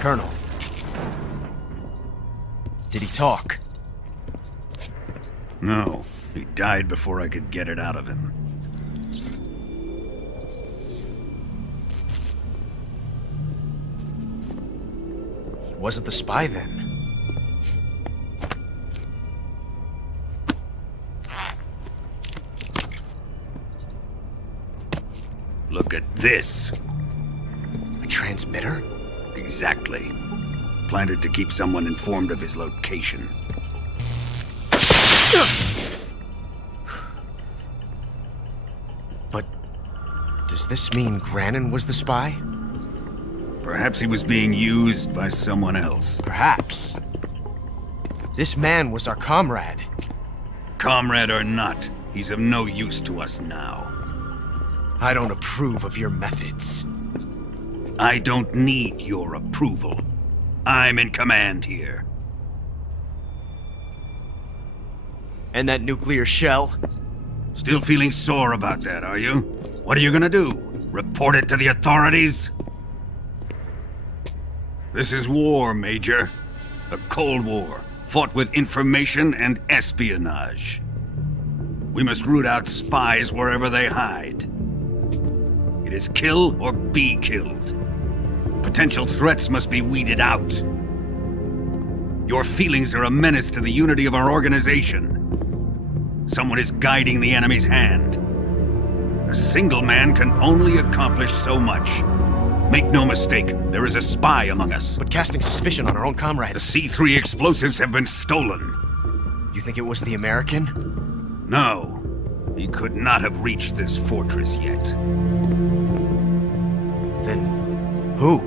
Colonel. Did he talk? No. He died before I could get it out of him. He wasn't the spy then. Look at this. A transmitter? Exactly. Planted to keep someone informed of his location. But does this mean Grannon was the spy? Perhaps he was being used by someone else. Perhaps. This man was our comrade. Comrade or not, he's of no use to us now. I don't approve of your methods. I don't need your approval. I'm in command here. And that nuclear shell? Still feeling sore about that, are you? What are you gonna do? Report it to the authorities? This is war, Major. A Cold War, fought with information and espionage. We must root out spies wherever they hide. It is kill or be killed. Potential threats must be weeded out. Your feelings are a menace to the unity of our organization. Someone is guiding the enemy's hand. A single man can only accomplish so much. Make no mistake, there is a spy among us. But casting suspicion on our own The comrades. C3 explosives have been stolen. You think it was the American? No, he could not have reached this fortress yet. Then who?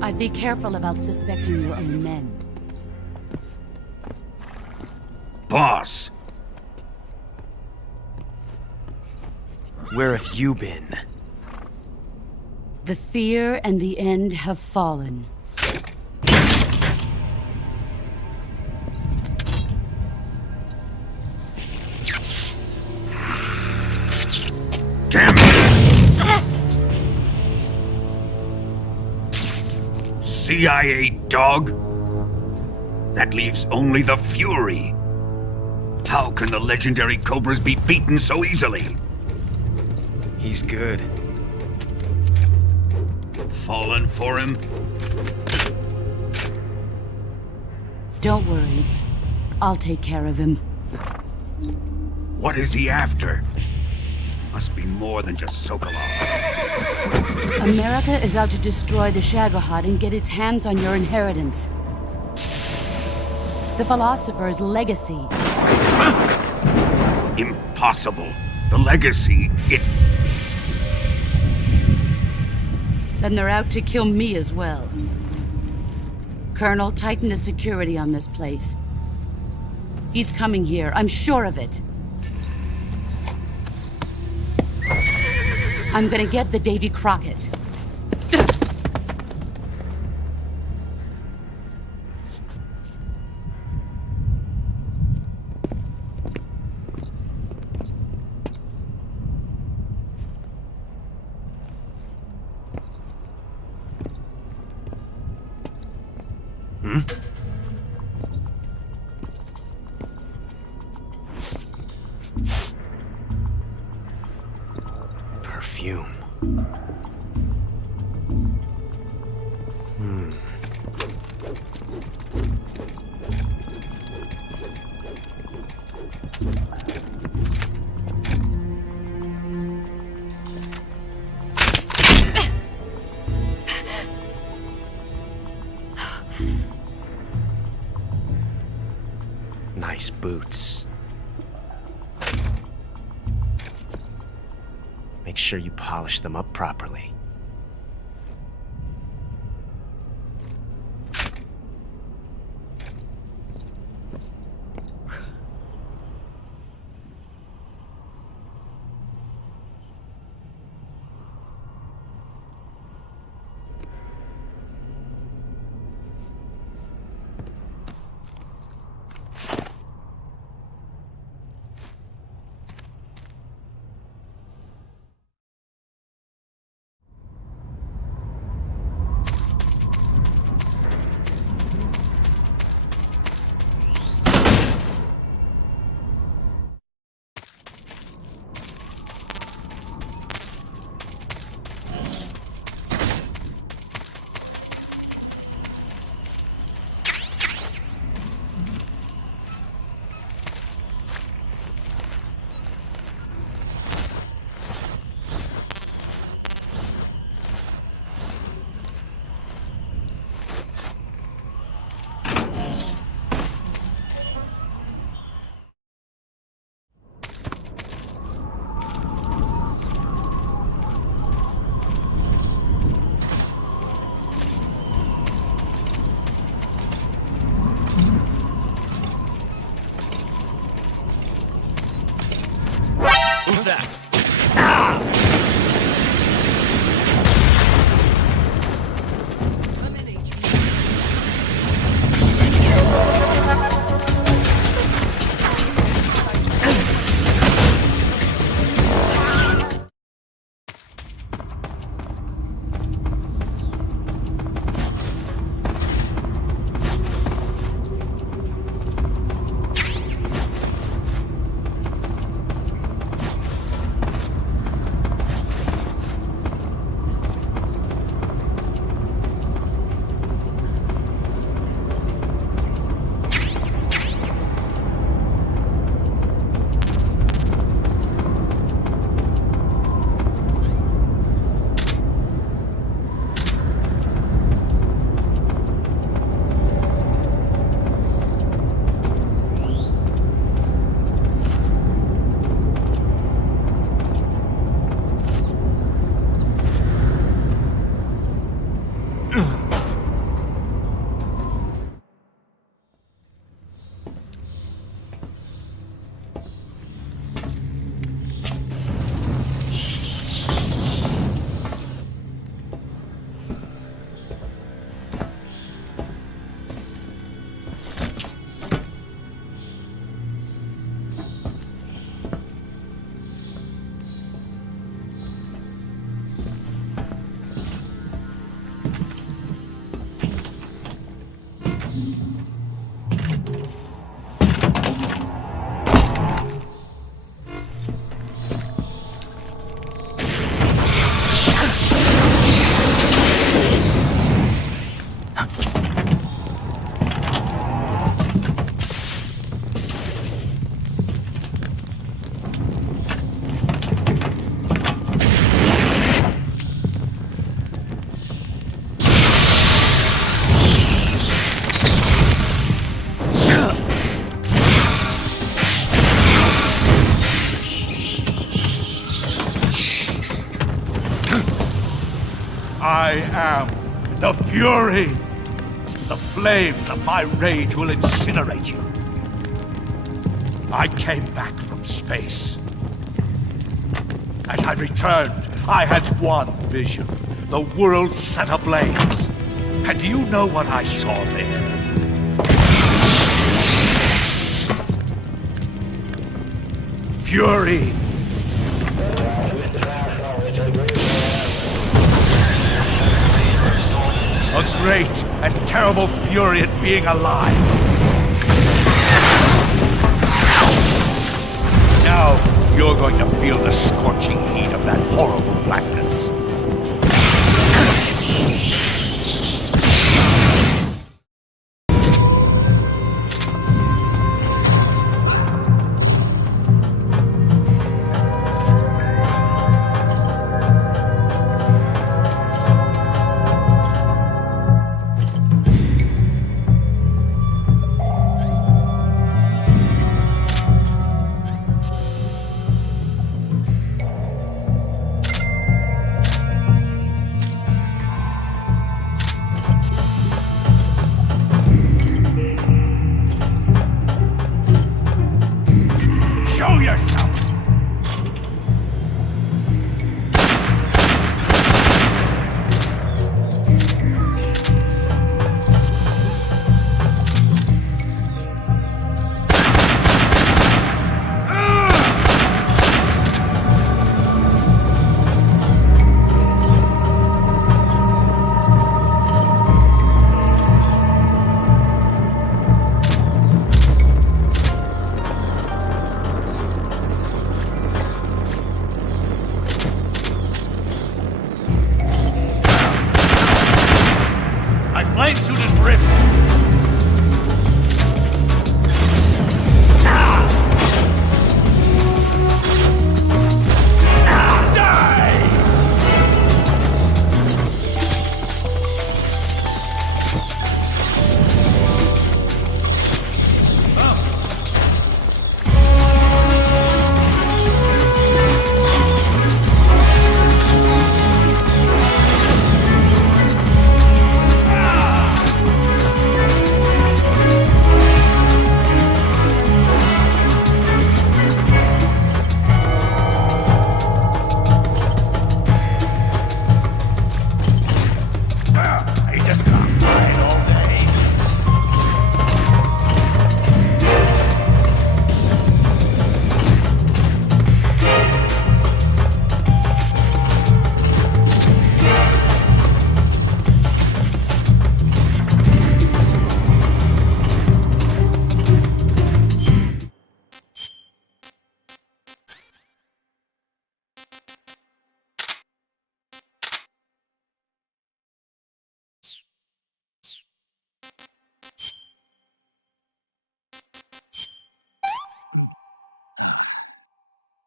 I'd be careful about suspecting your own men. Boss! Where have you been? The fear and the end have fallen. Damn it! CIA dog? That leaves only the Fury. How can the legendary Cobras be beaten so easily? He's good. Fallen for him? Don't worry. I'll take care of him. What is he after? Must be more than just Sokolov. America is out to destroy the Shagohod and get its hands on your inheritance. The philosopher's legacy. Impossible. The legacy, Then they're out to kill me as well. Colonel, tighten the security on this place. He's coming here, I'm sure of it. I'm gonna get the Davy Crockett. Perfume. Nice boots. Make sure you polish them up properly. I am the fury. The flames of my rage will incinerate you. I came back from space. As I returned, I had one vision. The world set ablaze. And do you know what I saw there? Fury. A great and terrible fury at being alive. Now you're going to feel the scorching heat of that horrible blackness.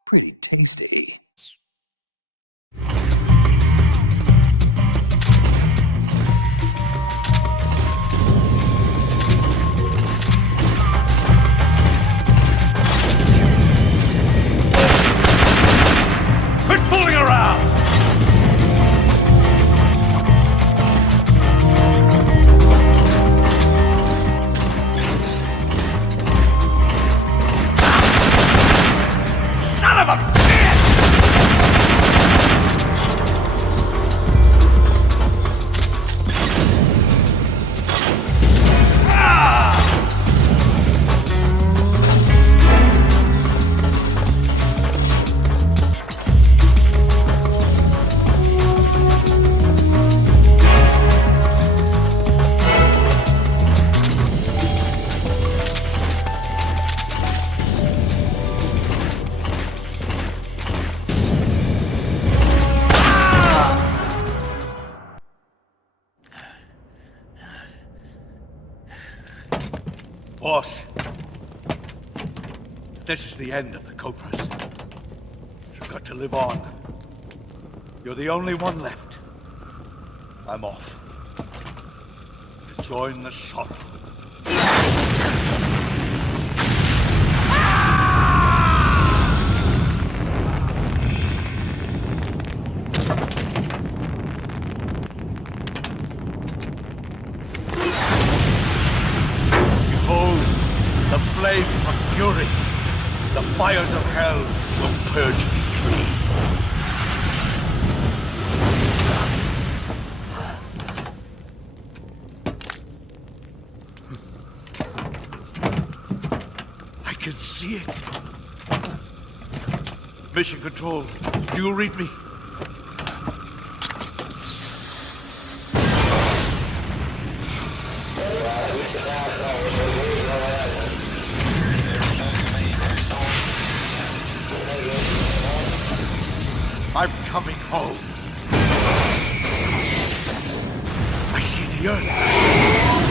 Pretty tasty. Quit fooling around! Son of a bitch! Boss, this is the end of the Cobras. You've got to live on. You're the only one left. I'm off. To join the Sokolov. fury. The fires of hell will purge me clean. I can see it. Mission Control, do you read me? I'm coming home. I see the earth.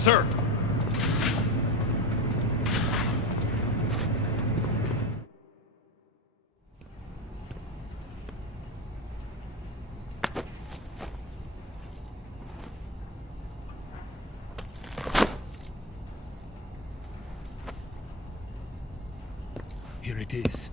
Sir! Here it is.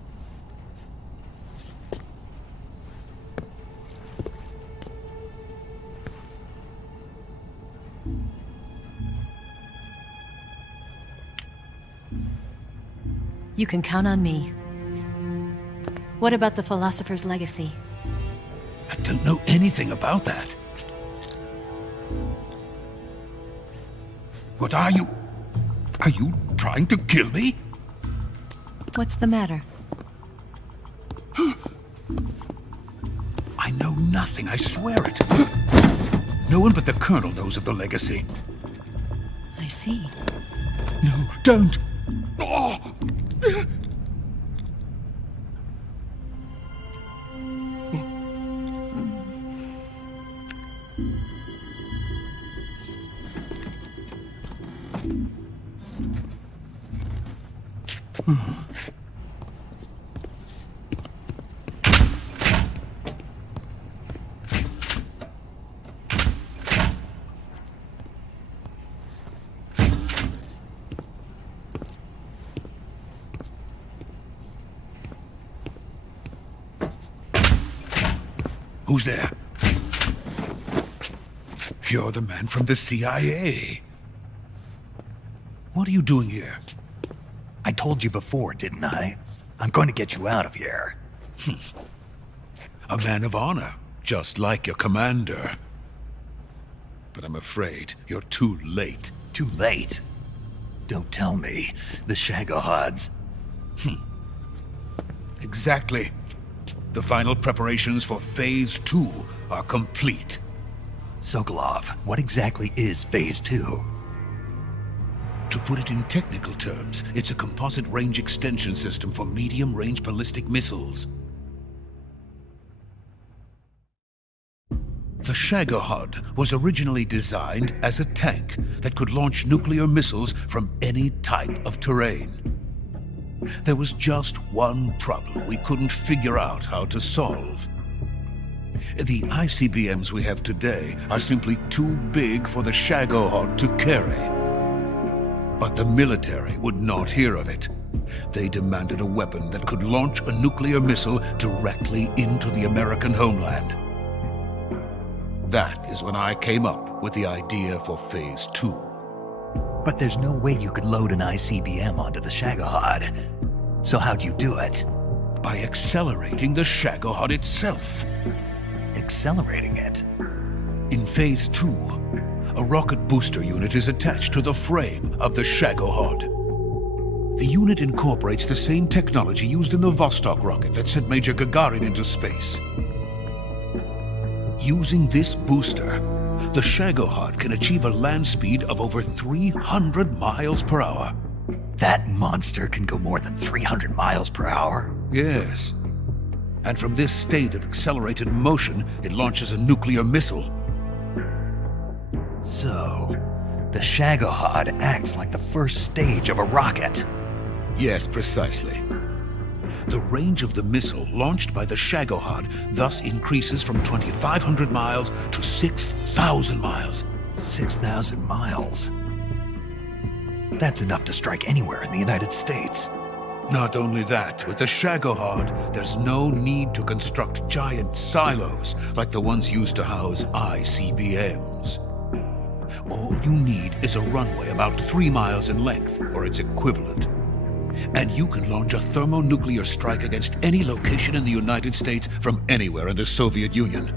You can count on me. What about the philosopher's legacy? I don't know anything about that. What are you? Are you trying to kill me? What's the matter? I know nothing, I swear it. No one but the Colonel knows of the legacy. I see. No, don't! Oh! Who's there? You're the man from the CIA. What are you doing here? I told you before, didn't I? I'm going to get you out of here. A man of honor, just like your commander. But I'm afraid you're too late. Too late? Don't tell me. The Shagohods. Exactly. The final preparations for Phase 2 are complete. Sokolov, what exactly is Phase 2? To put it in technical terms, it's a composite range extension system for medium-range ballistic missiles. The Shagohod was originally designed as a tank that could launch nuclear missiles from any type of terrain. There was just one problem we couldn't figure out how to solve. The ICBMs we have today are simply too big for the Shagohod to carry. But the military would not hear of it. They demanded a weapon that could launch a nuclear missile directly into the American homeland. That is when I came up with the idea for Phase 2. But there's no way you could load an ICBM onto the Shagohod. So how'd you do it? By accelerating the Shagohod itself. Accelerating it? In Phase 2, a rocket booster unit is attached to the frame of the Shagohod. The unit incorporates the same technology used in the Vostok rocket that sent Major Gagarin into space. Using this booster, the Shagohod can achieve a land speed of over 300 miles per hour. That monster can go more than 300 miles per hour? Yes. And from this state of accelerated motion, it launches a nuclear missile. So, the Shagohod acts like the first stage of a rocket. Yes, precisely. The range of the missile launched by the Shagohod thus increases from 2,500 miles to 6,000 miles. 6,000 miles? That's enough to strike anywhere in the United States. Not only that, with the Shagohod, there's no need to construct giant silos like the ones used to house ICBMs. All you need is a runway about 3 miles in length, or its equivalent. And you can launch a thermonuclear strike against any location in the United States from anywhere in the Soviet Union.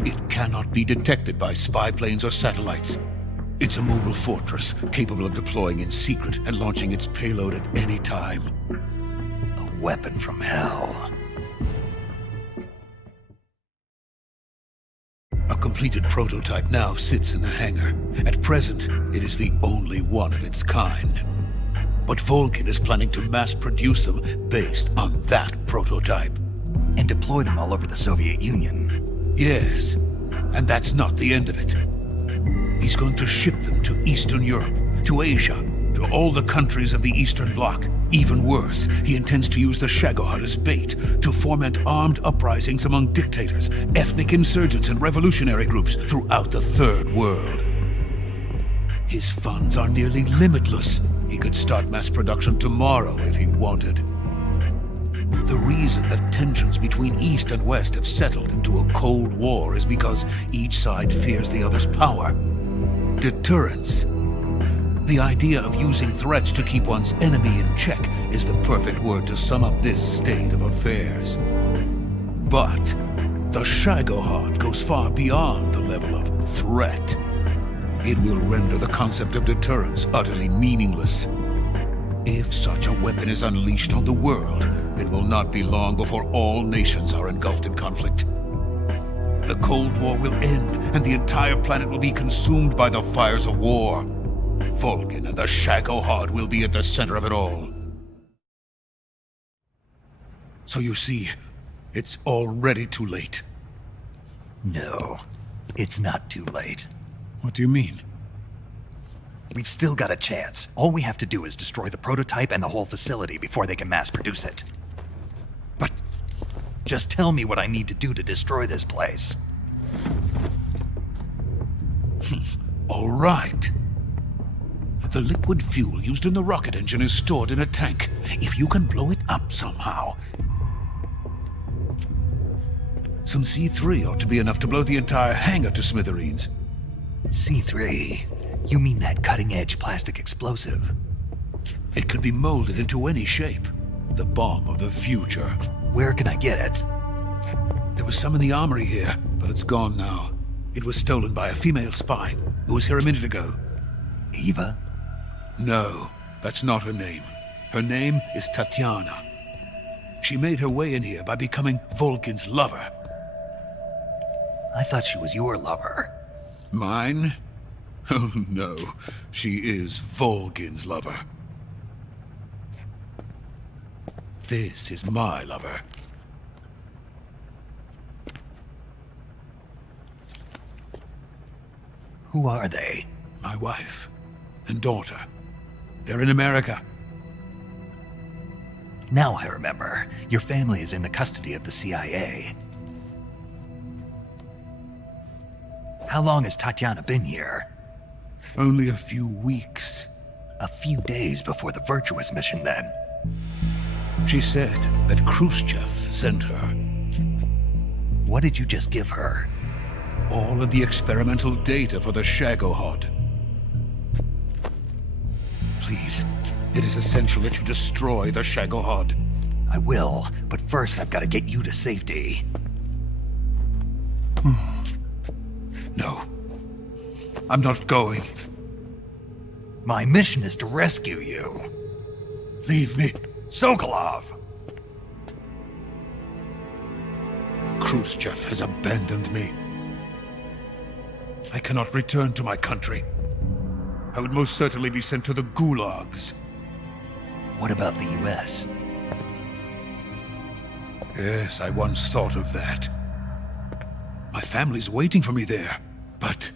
It cannot be detected by spy planes or satellites. It's a mobile fortress capable of deploying in secret and launching its payload at any time. A weapon from hell. A completed prototype now sits in the hangar. At present, it is the only one of its kind. But Volgin is planning to mass produce them based on that prototype. And deploy them all over the Soviet Union. Yes, and that's not the end of it. He's going to ship them to Eastern Europe, to Asia, to all the countries of the Eastern Bloc. Even worse, he intends to use the Shagohod as bait to foment armed uprisings among dictators, ethnic insurgents, and revolutionary groups throughout the Third World. His funds are nearly limitless. He could start mass production tomorrow if he wanted. The reason that tensions between East and West have settled into a Cold War is because each side fears the other's power. Deterrence. The idea of using threats to keep one's enemy in check is the perfect word to sum up this state of affairs. But the Shagohod goes far beyond the level of threat. It will render the concept of deterrence utterly meaningless. If such a weapon is unleashed on the world, it will not be long before all nations are engulfed in conflict. The Cold War will end, and the entire planet will be consumed by the fires of war. Volgin and the Shagohod will be at the center of it all. So you see, it's already too late. No, it's not too late. What do you mean? We've still got a chance. All we have to do is destroy the prototype and the whole facility before they can mass produce it. But just tell me what I need to do to destroy this place. all right. The liquid fuel used in the rocket engine is stored in a tank. If you can blow it up somehow, some C3 ought to be enough to blow the entire hangar to smithereens. C3? You mean that cutting-edge plastic explosive? It could be molded into any shape. The bomb of the future. Where can I get it? There was some in the armory here, but it's gone now. It was stolen by a female spy who was here a minute ago. Eva? No, that's not her name. Her name is Tatiana. She made her way in here by becoming Volgin's lover. I thought she was your lover. Mine? Oh no, she is Volgin's lover. This is my lover. Who are they? My wife and daughter. They're in America. Now I remember. Your family is in the custody of the CIA. How long has Tatiana been here? Only a few weeks. A few days before the Virtuous mission, then. She said that Khrushchev sent her. What did you just give her? All of the experimental data for the Shagohod. Please, it is essential that you destroy the Shagohod. I will, but first I've got to get you to safety. No. I'm not going. My mission is to rescue you. Leave me. Sokolov! Khrushchev has abandoned me. I cannot return to my country. I would most certainly be sent to the gulags. What about the US? Yes, I once thought of that. My family's waiting for me there. But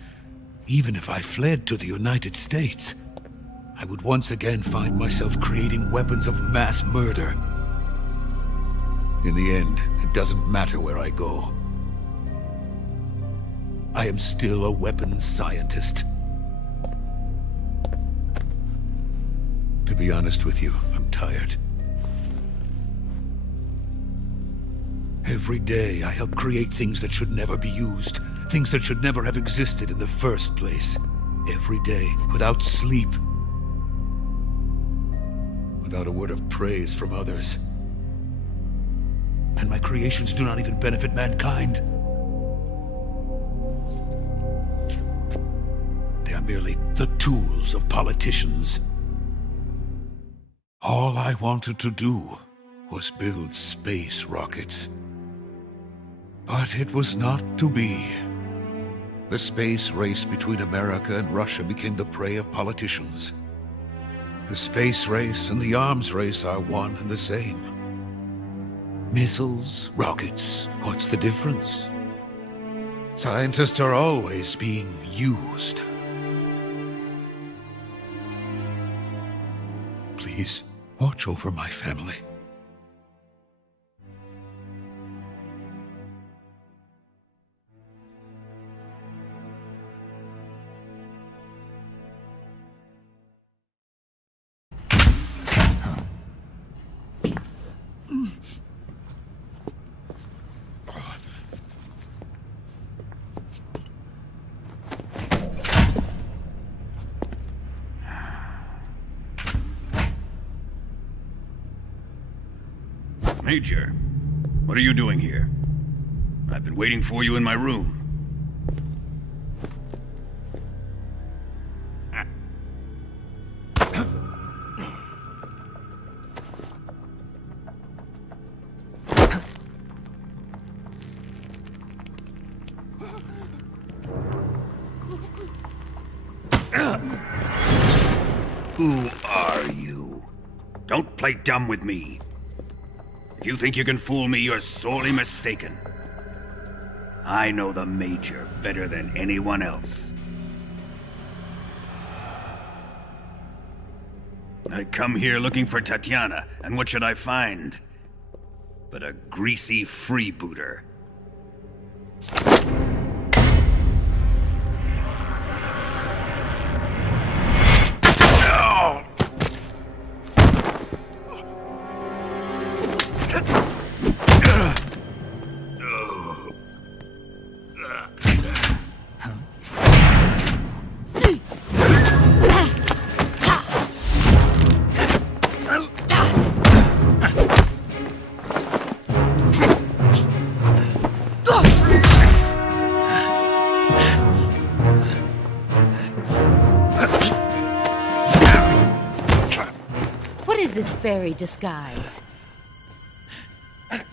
even if I fled to the United States, I would once again find myself creating weapons of mass murder. In the end, it doesn't matter where I go. I am still a weapons scientist. To be honest with you, I'm tired. Every day, I help create things that should never be used. Things that should never have existed in the first place. Every day, without sleep. Without a word of praise from others. And my creations do not even benefit mankind. They are merely the tools of politicians. All I wanted to do was build space rockets. But it was not to be. The space race between America and Russia became the prey of politicians. The space race and the arms race are one and the same. Missiles, rockets, what's the difference? Scientists are always being used. Please, watch over my family. Major, what are you doing here? I've been waiting for you in my room. Who are you? Don't play dumb with me. If you think you can fool me, you're sorely mistaken. I know the Major better than anyone else. I come here looking for Tatiana, and what should I find? But a greasy freebooter. This fairy disguise.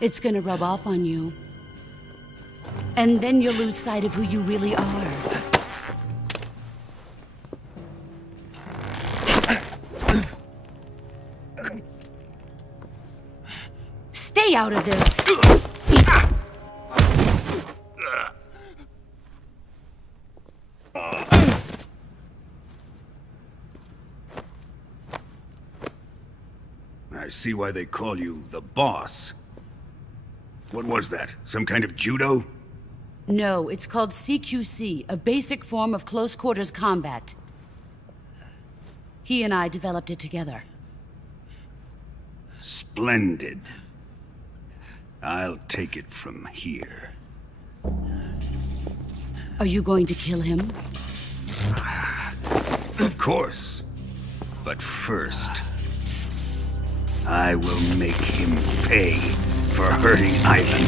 It's gonna rub off on you. And then you'll lose sight of who you really are. Stay out of this! I see why they call you the boss. What was that? Some kind of judo? No, it's called CQC, a basic form of close quarters combat. He and I developed it together. Splendid. I'll take it from here. Are you going to kill him? Of course. But first, I will make him pay for hurting Ivan.